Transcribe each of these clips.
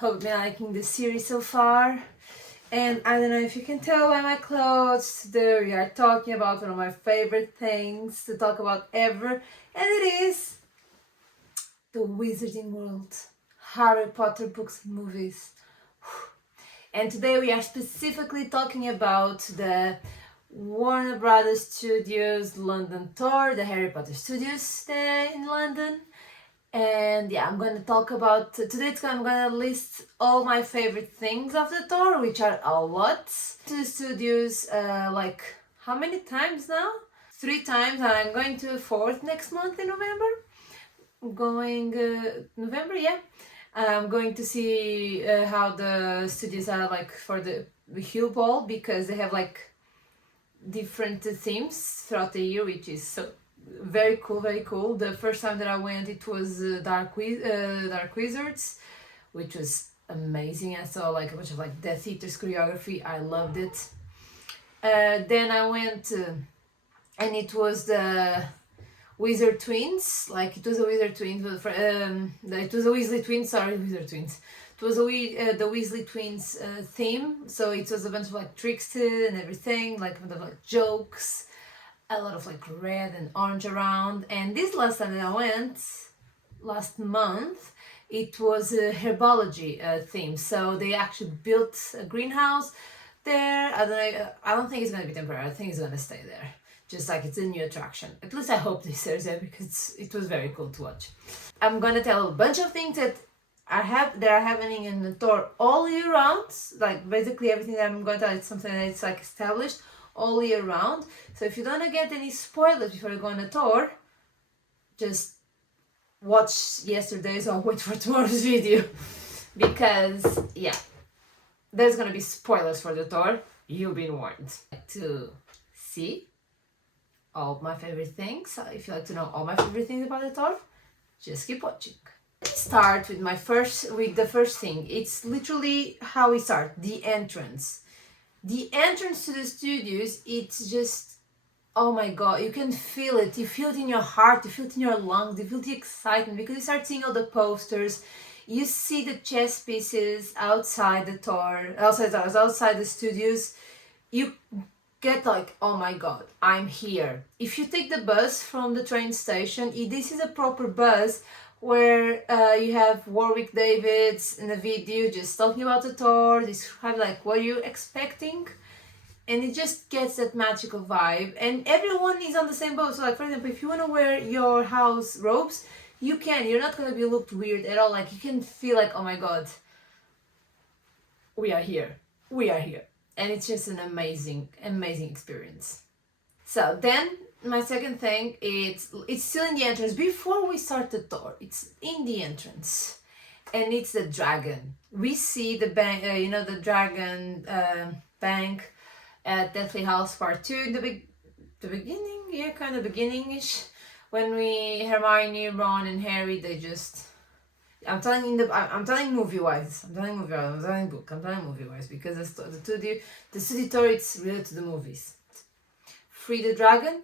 Hope you've been liking the series so far. And I don't know if you can tell by my clothes, today we are talking about one of my favorite things to talk about ever, and it is the Wizarding World, Harry Potter books and movies. And today we are specifically talking about the Warner Brothers Studios London tour, the Harry Potter Studios there in London. And yeah, I'm going to talk about today. I'm going to list all my favorite things of the tour, which are a lot. To the studios, like how many times now? 3 times, and I'm going to a 4th next month in November. I'm going November, yeah. I'm going to see how the studios are like for the Hugh Ball, because they have like different themes throughout the year, which is so very cool, very cool. The first time that I went, it was Dark Wizards, which was amazing. I saw like a bunch of like Death Eaters choreography. I loved it. Then I went and it was the Wizard Twins. Like it was a Wizard Twins, but it was a Weasley Twins. Sorry, Wizard Twins. It was the Weasley Twins theme. So it was a bunch of like trickster and everything, like a bunch of like jokes, a lot of like red and orange around. And this last time that I went, last month, it was a herbology theme. So they actually built a greenhouse there. I don't think it's gonna be temporary. I think it's gonna stay there. Just like it's a new attraction. At least I hope this stays there, because it was very cool to watch. I'm gonna tell a bunch of things that are happening in the tour all year round. Like basically everything that I'm gonna tell is something that's like established all year round. So if you don't want to get any spoilers before you go on a tour, just watch yesterday's or wait for tomorrow's video, because yeah, there's gonna be spoilers for the tour. You've been warned. To see all my favorite things, if you like to know all my favorite things about the tour, just keep watching. Let's start with the first thing. It's literally how we start, the entrance. The entrance to the studios, it's just, oh my god, you can feel it. You feel it in your heart, you feel it in your lungs, you feel the excitement, because you start seeing all the posters, you see the chess pieces outside the tour, outside the studios. You get like, oh my god, I'm here. If you take the bus from the train station, this is a proper bus where you have Warwick Davids in the video just talking about the tour, describe like what you're expecting, and it just gets that magical vibe, and everyone is on the same boat. So like, for example, if you want to wear your house robes, you can. You're not going to be looked weird at all. Like you can feel like, oh my god, we are here, and it's just an amazing experience. So then my second thing, it's still in the entrance. Before we start the tour, it's in the entrance, and it's the dragon. We see the bank, the dragon bank at Deathly Hallows Part 2 in the beginning, yeah, kind of beginning-ish, when Hermione, Ron, and Harry, they just, I'm telling movie-wise, I'm telling book, I'm telling movie-wise, because the studio tour, it's related to the movies. Free the dragon,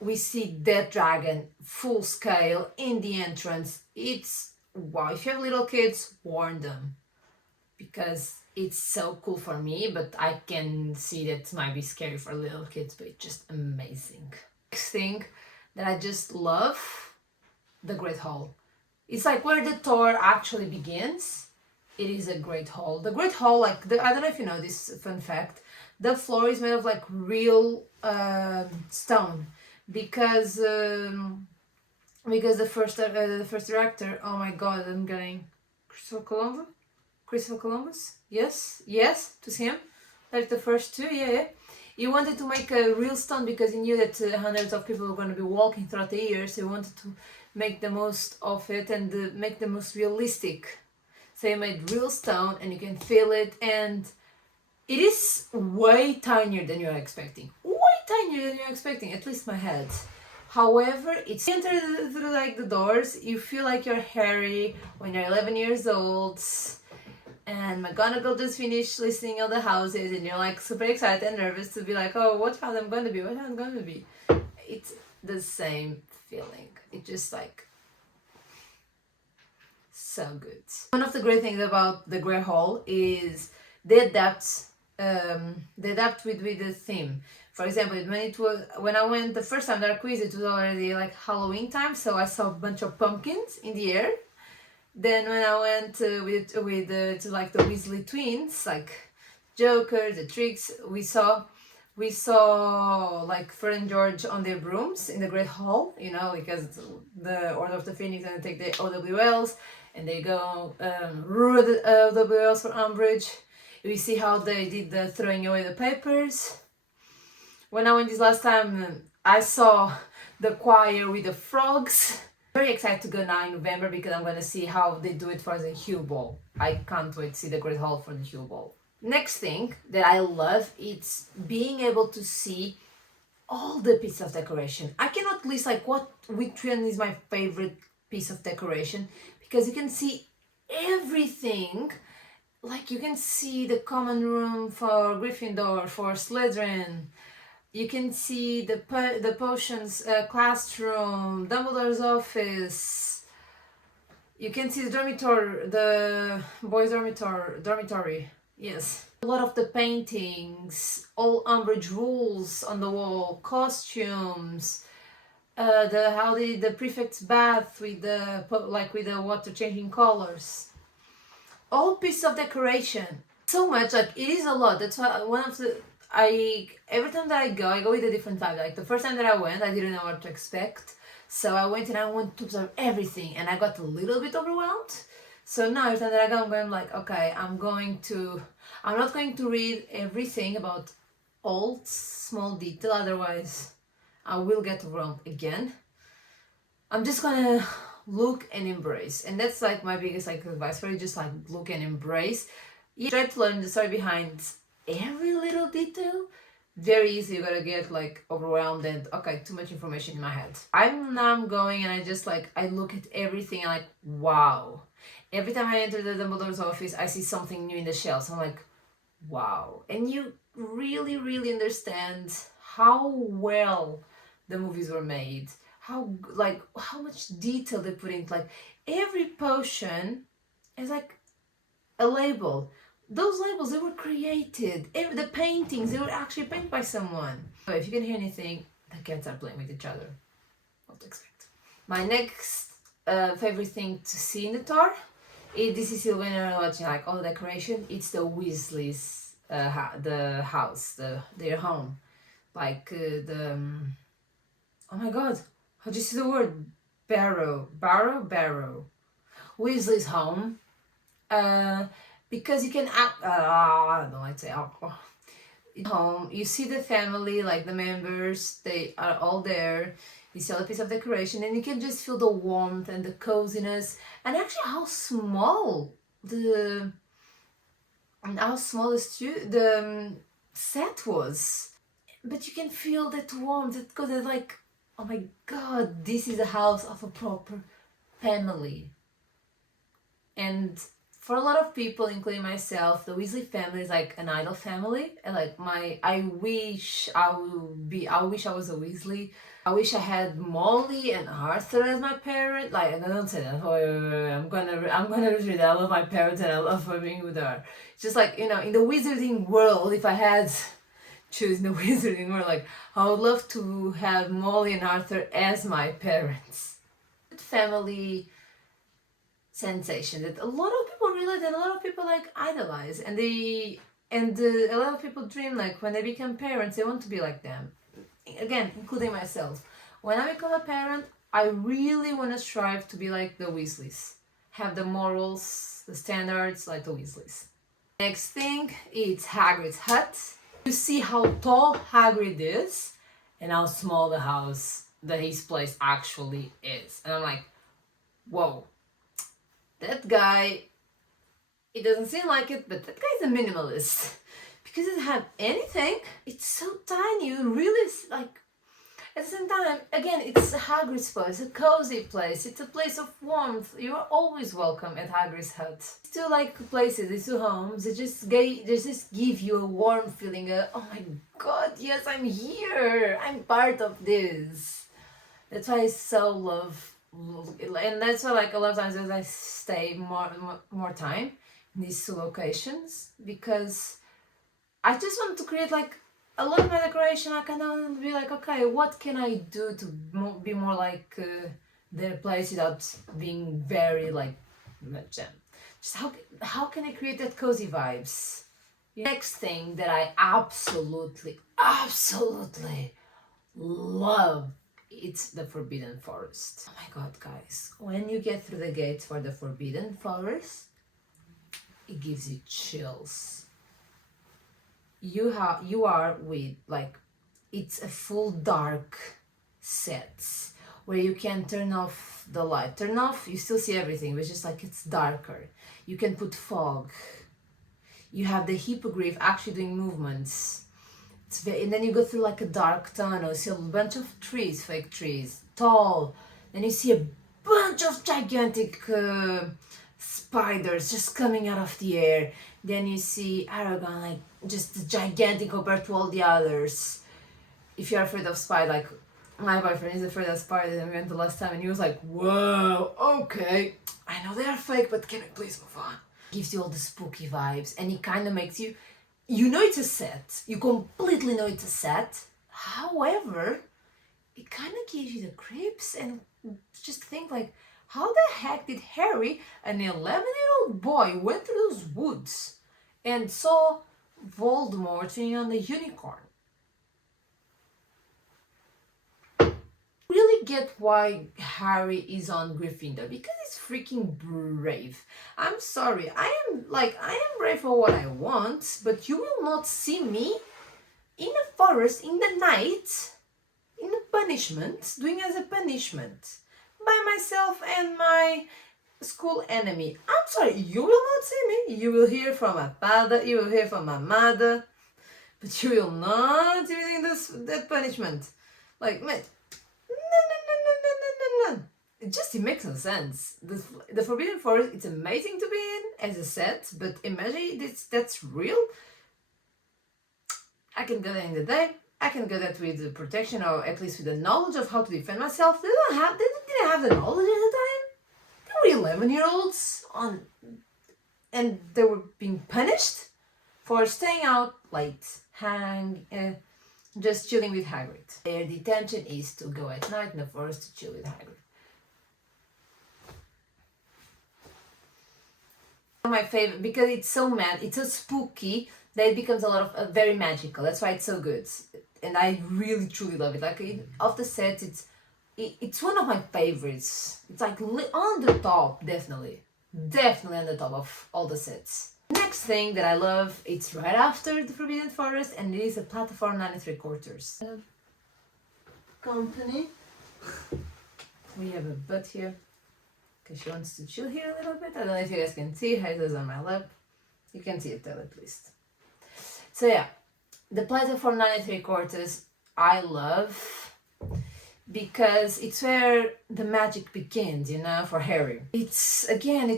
we see that dragon full scale in the entrance. It's wow. If you have little kids, warn them, because it's so cool for me, but I can see that it might be scary for little kids, but it's just amazing. Next thing that I just love, the Great Hall. It's like where the tour actually begins. It is a great hall. The Great Hall, like I don't know if you know this fun fact, the floor is made of like real stone, because the first director, oh my god, I'm getting Christopher Columbus, yes, to see him, like the first two, yeah. He wanted to make a real stone, because he knew that hundreds of people were going to be walking throughout the years. So he wanted to make the most of it and make the most realistic. So he made real stone, and you can feel it, and it is way tinier than you're expecting. At least my head. However, it's you enter through like the doors, you feel like you're Harry when you're 11 years old, and McGonagall just finished listing all the houses, and you're like super excited and nervous to be like, oh, what house I'm going to be. It's the same feeling. It's just like so good. One of the great things about the Great Hall is they adapt with the theme. For example, when I went the first time that quiz, it was already like Halloween time, so I saw a bunch of pumpkins in the air. Then when I went to like the Weasley twins, like Joker, the Tricks, we saw like Fred and George on their brooms in the Great Hall, you know, because the Order of the Phoenix and they take the OWLs and they go rule the OWLs for Umbridge. We see how they did the throwing away the papers. When I went this last time, I saw the choir with the frogs. Very excited to go now in November because I'm going to see how they do it for the Hue Ball. I can't wait to see the Great Hall for the Hue Ball. Next thing that I love is being able to see all the pieces of decoration. I cannot list like which one is my favorite piece of decoration because you can see everything. Like you can see the common room for Gryffindor, for Slytherin. You can see the potions classroom, Dumbledore's office. You can see the dormitory, the boys' dormitory. Yes. A lot of the paintings, all Umbridge rules on the wall, costumes, the prefect's bath with the water changing colors. All pieces of decoration. So much, like it is a lot. That's why every time that I go with a different vibe. Like the first time that I went, I didn't know what to expect. So I went and I wanted to observe everything and I got a little bit overwhelmed. So now every time that I go, I'm going like, okay, I'm not going to read everything about all small detail, otherwise I will get overwhelmed again. I'm just gonna look and embrace. And that's like my biggest like advice for you, just like look and embrace. You try to learn the story behind every little detail. Very easy, you're gonna get like overwhelmed and okay, too much information in my head. I'm going and I just like I look at everything and like wow. Every time I enter the Dumbledore's office, I see something new in the shelves. I'm like, wow. And you really, really understand how well the movies were made. How much detail they put in. Like every potion is like a label. Those labels, they were created. The paintings, they were actually painted by someone. So if you can hear anything, the cats are playing with each other. What to expect. My next favorite thing to see in the tour, this is still when you're watching like all the decoration, it's the Weasleys, the house, their home. Like oh my god, how do you see the word? Barrow. Weasley's home. Because you can I don't like to say home. You see the family, like the members, they are all there. You see all the piece of decoration, and you can just feel the warmth and the coziness, and actually how small the set was. But you can feel that warmth, because it's like, oh my god, this is a house of a proper family. And for a lot of people, including myself, the Weasley family is like an idol family. And like I wish I was a Weasley. I wish I had Molly and Arthur as my parent. Like, and I don't say that. I'm gonna read that. I love my parents and I love being with her. It's just like, you know, in the wizarding world, if I had choose in the wizarding world, like I would love to have Molly and Arthur as my parents. Family sensation that a lot of people relate and a lot of people like idolize, and a lot of people dream like when they become parents they want to be like them. Again, including myself. When I become a parent, I really want to strive to be like the Weasleys, have the morals, the standards like the Weasleys. Next thing, it's Hagrid's hut. You see how tall Hagrid is and how small the house that his place actually is, and I'm like, whoa. That guy, it doesn't seem like it, but that guy's a minimalist. Because it doesn't have anything. It's so tiny, you really, like, at the same time, again, it's Hagrid's place, a cozy place. It's a place of warmth. You are always welcome at Hagrid's hut. These two, like, places, these two homes, they just give you a warm feeling, oh my god, yes, I'm here. I'm part of this. That's why I so love and that's why like a lot of times I stay more time in these two locations, because I just want to create like a lot of my decoration. I can be like, okay, what can I do to be more like their place without being very like much them. Just how can I create that cozy vibes? Next thing that I absolutely love, it's the Forbidden Forest. Oh my god, guys, when you get through the gates for the Forbidden Forest, it gives you chills. You are with like, it's a full dark sets where you can turn off the light. Turn off, you still see everything, but it's just like it's darker. You can put fog. You have the hippogriff actually doing movements. And then you go through like a dark tunnel, see a bunch of trees, fake trees, tall. Then you see a bunch of gigantic spiders just coming out of the air. Then you see Aragon, like just gigantic compared to all the others. If you're afraid of spiders, like my boyfriend is afraid of spiders, and we went the last time and he was like, whoa, okay, I know they are fake, but can we please move on? Gives you all the spooky vibes, and it kind of makes you know it's a set. You completely know it's a set. However, it kind of gives you the creeps, and just think like, how the heck did Harry, an 11-year-old boy, went through those woods and saw Voldemort sitting on the unicorn? Really get why Harry is on Gryffindor, because he's freaking brave. I'm sorry, I am brave for what I want, but you will not see me in a forest in the night, in a punishment, doing as a punishment, by myself and my school enemy. I'm sorry, you will not see me. You will hear from my father, you will hear from my mother, but you will not see me in that punishment. Like, man, no. It makes no sense. The Forbidden Forest, it's amazing to be in as a set, but imagine that's real. I can go there in the day. I can go there with the protection, or at least with the knowledge of how to defend myself. They didn't have the knowledge at the time. They were 11-year-olds and they were being punished for staying out late, just chilling with Hagrid. Their detention is to go at night in the forest to chill with Hagrid. My favorite, because it's so mad, it's so spooky that it becomes a lot of very magical. That's why it's so good, and I really truly love it. Like of the sets, it's one of my favorites. It's like on the top, definitely on the top of all the sets. Next thing that I love, it's right after the Forbidden Forest, and it is a platform 9¾ company. We have a butt here, because she wants to chill here a little bit. I don't know if you guys can see, Hazel's on my lap. You can see it at least. So yeah, the platform 9¾ I love, because it's where the magic begins, for Harry. It's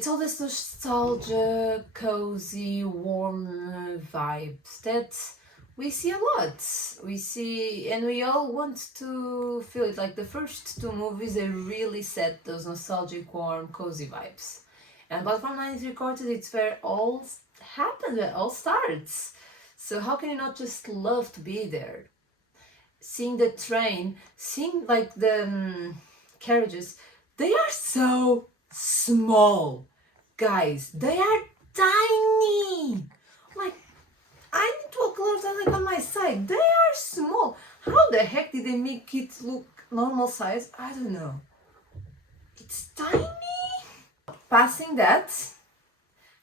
all this nostalgia, cozy, warm vibes that we see a lot. And we all want to feel it. Like the first two movies, they really set those nostalgic, warm, cozy vibes. And Platform 9¾ it's where it all happens, where it all starts. So how can you not just love to be there? Seeing the train, seeing like the carriages, they are so small. Guys, they are tiny. Like, I need to walk a lot of time like on my side. They are small. How the heck did they make it look normal size? I don't know. It's tiny. Passing that,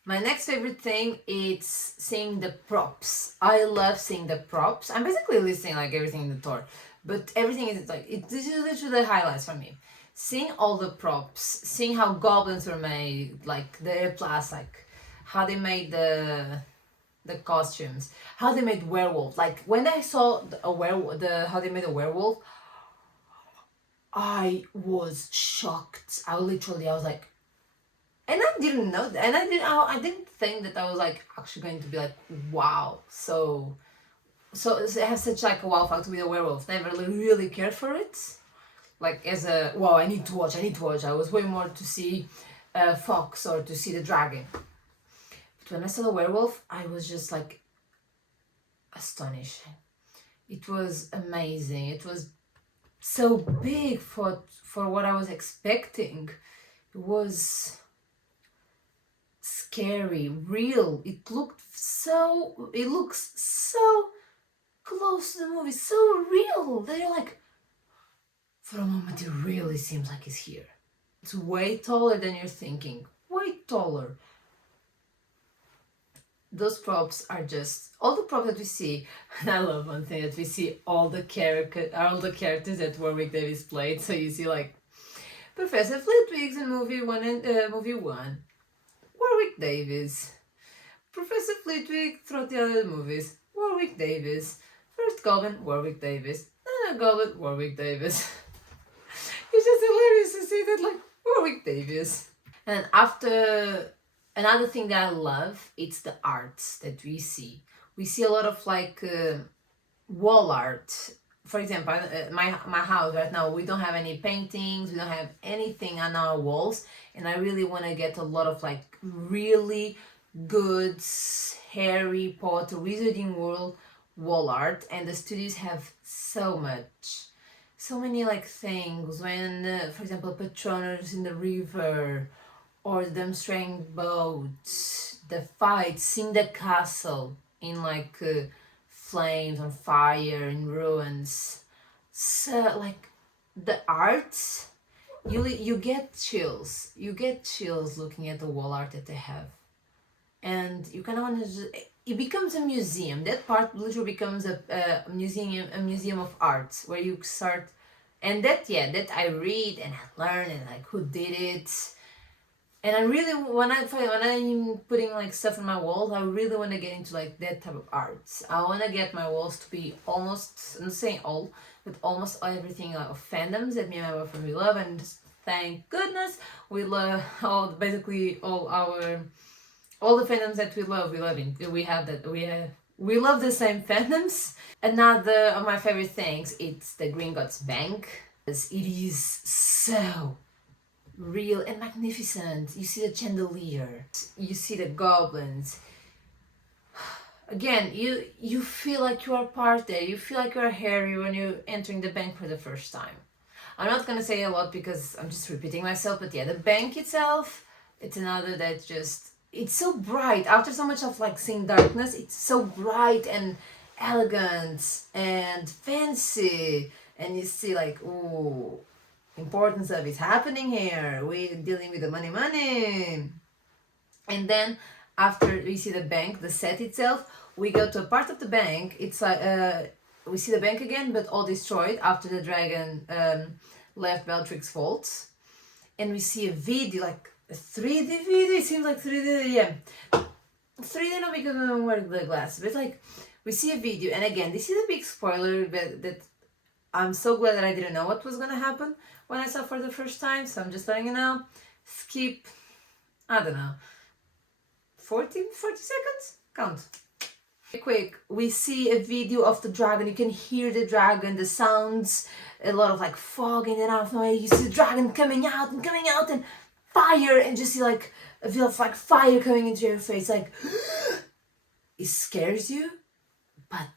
my next favorite thing is seeing the props. I love seeing the props. I'm basically listing like everything in the tour, but everything is like, this is literally the highlights for me. Seeing all the props, seeing how goblins were made, like the plastic, how they made the costumes, how they made werewolves. Like when I saw how they made a werewolf, I was shocked. I was like, and I didn't know that, and I didn't think that I was like actually going to be like, wow, so it has such like a wow factor with a werewolf. Never really cared for it. like as a wow, I need to watch. I was way more to see fox or to see the dragon. But when I saw the werewolf, I was just like astonished. It was amazing. It was so big for what I was expecting. It was scary, real. It looks so close to the movie, so real that you're like, for a moment it really seems like he's here. It's way taller than you're thinking. Way taller. Those props are just all the props that we see. And I love one thing that we see all the characters that Warwick Davis played. So you see like Professor Flitwick's in movie one, Warwick Davis. Professor Flitwick throughout the other movies, Warwick Davis. First Goblin, Warwick Davis. Goblin, Warwick Davis. It's just hilarious to see that, like, Warwick Davis. And after, another thing that I love, it's the arts that we see. We see a lot of like wall art. For example, my house right now, we don't have any paintings, we don't have anything on our walls, and I really want to get a lot of like really good Harry Potter Wizarding World wall art, and the studios have so many like things when for example Patronus in the river, or them straying boats, the fights in the castle in like flames on fire in ruins. So like the arts, you get chills looking at the wall art that they have, and you kind of want to, it becomes a museum. That part literally becomes a museum of arts where you start, and that I read and I learn and like who did it. And I really, when I'm putting like stuff on my walls, I really want to get into like that type of arts. I want to get my walls to be almost, I'm not saying all, but almost everything of fandoms that me and my boyfriend we love, and just thank goodness we love all the fandoms that we love. We love the same fandoms. Another of my favorite things, it's the Gringotts Bank. It is so real and magnificent. You see the chandelier, you see the goblins. Again, you feel like you are part there. You feel like you are Harry when you're entering the bank for the first time. I'm not gonna say a lot because I'm just repeating myself, but yeah, the bank itself, it's another that just, it's so bright. After so much of like seeing darkness, it's so bright and elegant and fancy, and you see like, ooh, importance of it happening here. We're dealing with the money. And then after we see the bank, the set itself, we go to a part of the bank. It's like we see the bank again, but all destroyed after the dragon left Bellatrix vault, and we see a video, like a 3D video. It seems like 3D, yeah. 3D not because I don't wear the glasses, but like we see a video, and again, this is a big spoiler, but that I'm so glad that I didn't know what was gonna happen when I saw for the first time, so I'm just letting you know. Skip, I don't know, 40 seconds? Count. Quick, we see a video of the dragon. You can hear the dragon, the sounds, a lot of like fog in and out of nowhere. You see the dragon coming out and fire, and just see like a bit of like fire coming into your face. Like, it scares you, but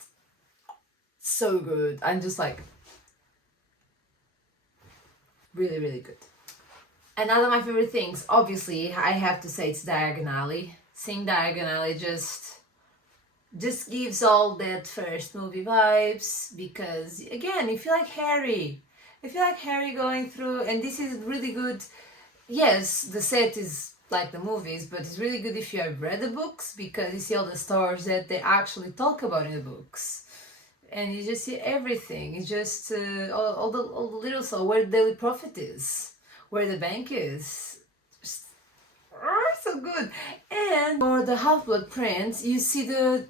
so good. I'm just like, really, really good. Another of my favorite things, obviously, I have to say it's Diagon Alley. Seeing Diagon Alley just gives all that first movie vibes, because again, you feel like Harry. I feel like Harry going through, and this is really good. Yes, the set is like the movies, but it's really good if you have read the books, because you see all the stores that they actually talk about in the books. And you just see everything. It's just all the little stuff, where the Daily Prophet is, where the bank is. Just, so good. And for the Half-Blood Prince, you see the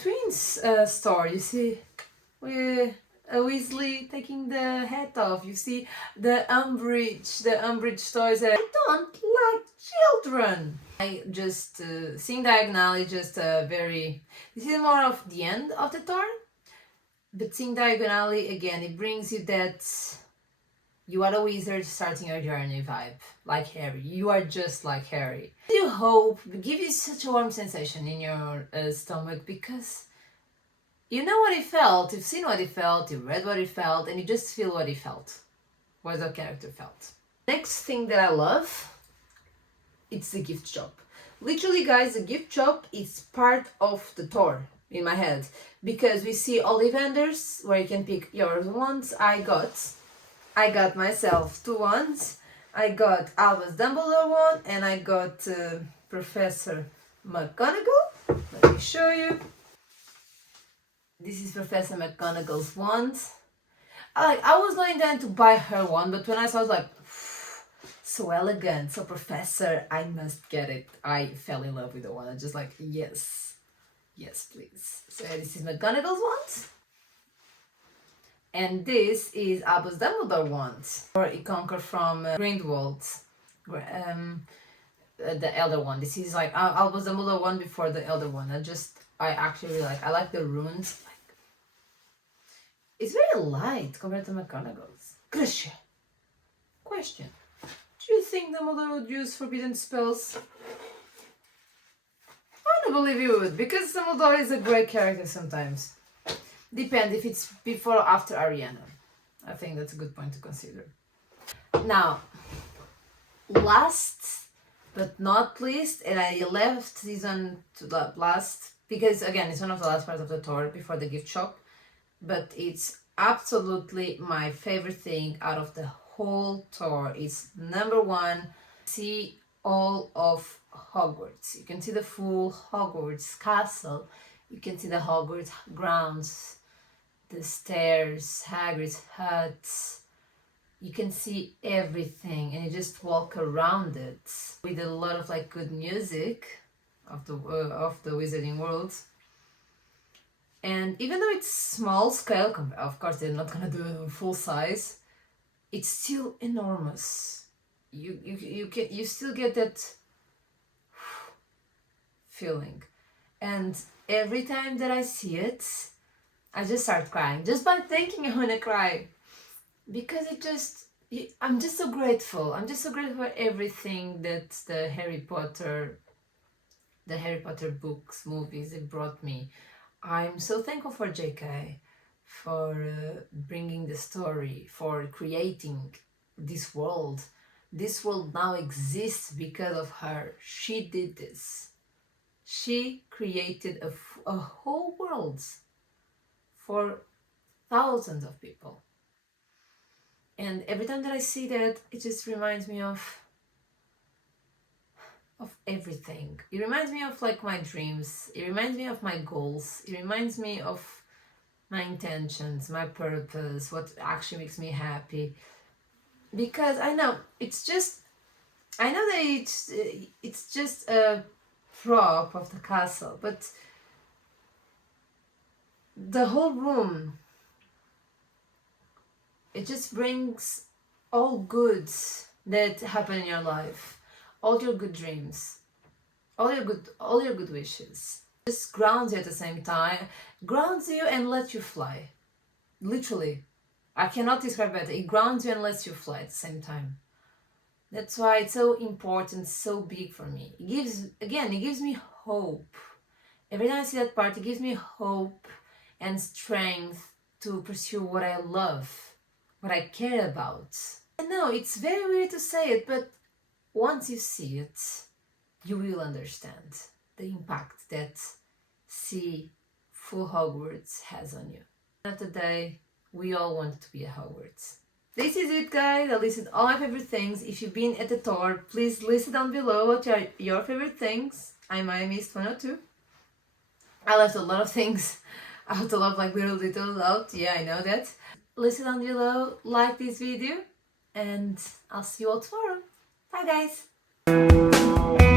twins store. You see Weasley taking the hat off. You see the Umbridge toys. I don't like children. I just seeing Diagon Alley, just very. This is more of the end of the tour. But seeing Diagon Alley again, it brings you that You are a wizard starting your journey vibe, like Harry. You are just like Harry. You hope, give you such a warm sensation in your stomach because you know what he felt, you've seen what he felt, you've read what he felt, and you just feel what he felt, what the character felt. Next thing that I love, it's the gift shop. Literally, guys, the gift shop is part of the tour in my head because we see all the vendors where you can pick your ones. I got myself 2 ones. I got Albus Dumbledore one and I got Professor McGonagall. Let me show you. This is Professor McGonagall's wand. I was not intending to buy her one, but when I saw it, I was like, so elegant, so professor, I must get it. I fell in love with the one. I'm just like, yes, please. So this is McGonagall's wand. And this is Albus Dumbledore wand. Or he conquered from Grindelwald, the elder one. This is like Albus Dumbledore one before the elder one. I actually really like. I like the runes. It's very light compared to McGonagall's. Question. Do you think Dumbledore would use forbidden spells? I don't believe he would, because Dumbledore is a great character sometimes. Depends if it's before or after Ariana. I think that's a good point to consider. Now, last but not least, and I left this one to the last, because again, it's one of the last parts of the tour before the gift shop, but it's absolutely my favorite thing out of the whole tour. It's number 1, see all of Hogwarts. You can see the full Hogwarts castle. You can see the Hogwarts grounds, the stairs, Hagrid's hut. You can see everything and you just walk around it with a lot of like good music of the Wizarding World. And even though it's small scale, of course they're not gonna do it in full size, it's still enormous. You still get that feeling. And every time that I see it, I just start crying. Just by thinking I'm gonna cry. Because I'm just so grateful. I'm just so grateful for everything that the Harry Potter books, movies, it brought me. I'm so thankful for JK, for bringing the story, for creating this world. This world now exists because of her. She did this. She created a whole world for thousands of people. And every time that I see that, it just reminds me of everything. It reminds me of like my dreams. It reminds me of my goals. It reminds me of my intentions, my purpose, what actually makes me happy. Because I know that it's just a prop of the castle, but the whole room, it just brings all goods that happen in your life, all your good dreams, all your good wishes. Just grounds you at the same time, grounds you and lets you fly. Literally, I cannot describe better. It grounds you and lets you fly at the same time. That's why it's so important, so big for me. It gives me hope. Every time I see that part, it gives me hope and strength to pursue what I love, what I care about. I know it's very weird to say it, but once you see it, you will understand the impact that see full Hogwarts has on you. At the end of the day, we all want to be at Hogwarts. This is it, guys. I listed all my favorite things. If you've been at the tour, please list down below what are your favorite things. I might have missed 1 or 2. I left a lot of things out, a lot of like little details out. Yeah, I know that. List it down below, like this video, and I'll see you all tomorrow. Bye, guys.